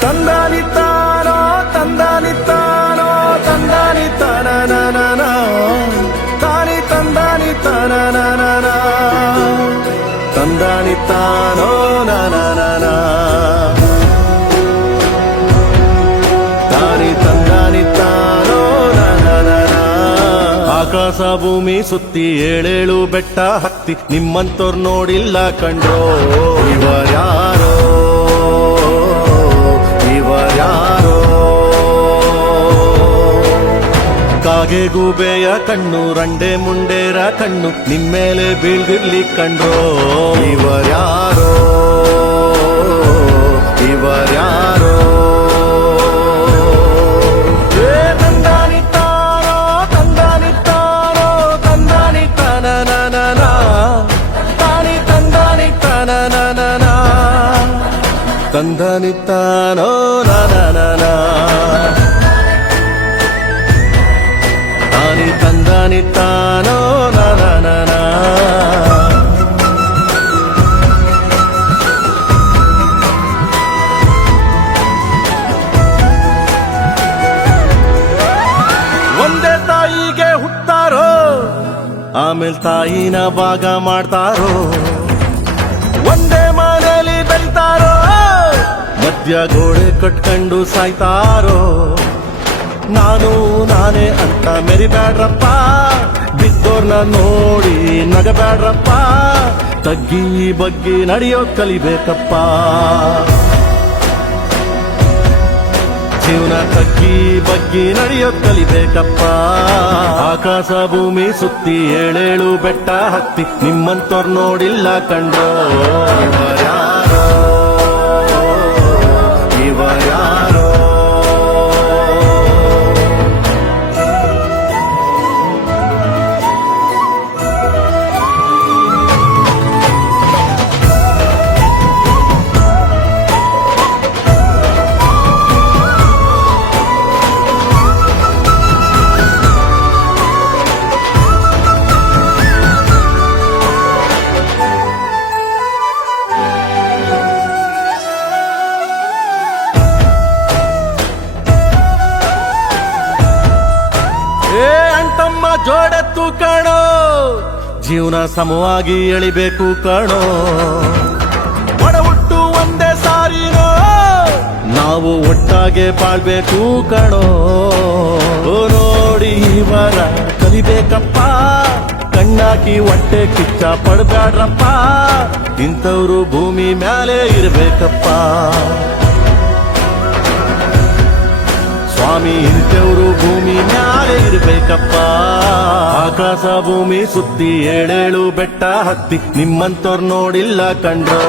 ತಂದಾನಿತ್ತಾನೋ ತಂದಾನಿತ್ತಾನೋ ತಂದಾನಿತ್ತಾನ ತಾನಿ ತಂದಾನಿತ್ತಾನ ತಂದಾನಿತ್ತಾನೋ ನಾನ ತಾನಿ ತಂದಾನಿತ್ತಾನೋ ನಾನ ಆಕಾಶ ಭೂಮಿ ಸುತ್ತಿ ಏಳೇಳು ಬೆಟ್ಟ ಹತ್ತಿ ನಿಮ್ಮಂತೋರ್ ನೋಡಿಲ್ಲ ಕಂಡ್ರೋ ಇವರ್ಯಾರೋ ಇವರ್ಯಾರೋ ಕಾಗೆ ಗೂಬೆಯ ಕಣ್ಣು ರಂಡೆ ಮುಂಡೇರ ಕಣ್ಣು ನಿಮ್ಮೇಲೆ ಬೀಳ್ದಿರ್ಲಿ ಕಂಡ್ರೋ ಇವರ್ಯಾರೋ ಇವರ್ಯಾರೋ ತಂದಾನಿತ್ತಾನೋ ತಂದಾನಿತ್ತಾನೋ ತಂದಾನಿತ್ತಾನ ತಾನಿ ತಂದಾನಿತ್ತಾನ ತಂದಾನಿತ್ತಾನೋ ನಾನ ತಾನಿ ತಂದಾನಿತ್ತಾನೋ ನಾನ ಒಂದೇ ತಾಯಿಗೆ ಹುಟ್ಟಾರೋ ಆಮೇಲೆ ತಾಯಿನ ಭಾಗ ಮಾಡ್ತಾರೋ ಒಂದೇ ಮನೇಲಿ ಬೆಳಿತಾರೋ ಮಧ್ಯ ಗೋಡೆ ಕಟ್ಕೊಂಡು ಸಾಯ್ತಾರೋ ನಾನು ನಾನೇ ಅಂತ ಮೆರಿಬ್ಯಾಡ್ರಪ್ಪ ಬಿದ್ದೋರ್ನ ನೋಡಿ ನಗಬ್ಯಾಡ್ರಪ್ಪ ತಗ್ಗಿ ಬಗ್ಗಿ ನಡೆಯೋದ್ ಕಲಿಬೇಕಪ್ಪ ಜೀವನ ತಗ್ಗಿ ಬಗ್ಗಿ ನಡೆಯೋದ್ ಕಲಿಬೇಕಪ್ಪ ಆಕಾಶ ಭೂಮಿ ಸುತ್ತಿ ಏಳೇಳು ಬೆಟ್ಟ ಹತ್ತಿ ನಿಮ್ಮಂತೋರ್ ನೋಡಿಲ್ಲ ಕಂಡ್ರೋ ಇವರ್ಯಾರೋ ಇವರ್ಯಾರೋ ಅಂಟಮ್ಮ ಜೋಡೆತ್ತು ಕಣೋ ಜೀವನ ಸಮವಾಗಿ ಎಳಿಬೇಕು ಕಣೋ ಒಡ ಹುಟ್ಟು ಒಂದೇ ಸಾರಿನೋ ನಾವು ಒಟ್ಟಾಗೆ ಬಾಳ್ಬೇಕು ಕಣೋ ನೋಡಿ ಇವರ ಕಲಿಬೇಕಪ್ಪ ಕಣ್ಣಾಕಿ ಹೊಟ್ಟೆ ಕಿಚ್ಚ ಪಡ್ಬ್ಯಾಡ್ರಪ್ಪ ಇಂಥವ್ರು ಭೂಮಿ ಮ್ಯಾಲೆ ಇರ್ಬೇಕಪ್ಪ ಸ್ವಾಮಿ ಇಂಥವ್ರು ಭೂಮಿ ಮ್ಯಾಲೆ ಇರ್ಬೇಕಪ್ಪ ಆಕಾಶ ಭೂಮಿ ಸುತ್ತಿ ಏಳೇಳು ಬೆಟ್ಟ ಹತ್ತಿ ನಿಮ್ಮಂತೋರ್ ನೋಡಿಲ್ಲ ಕಂಡ್ರೋ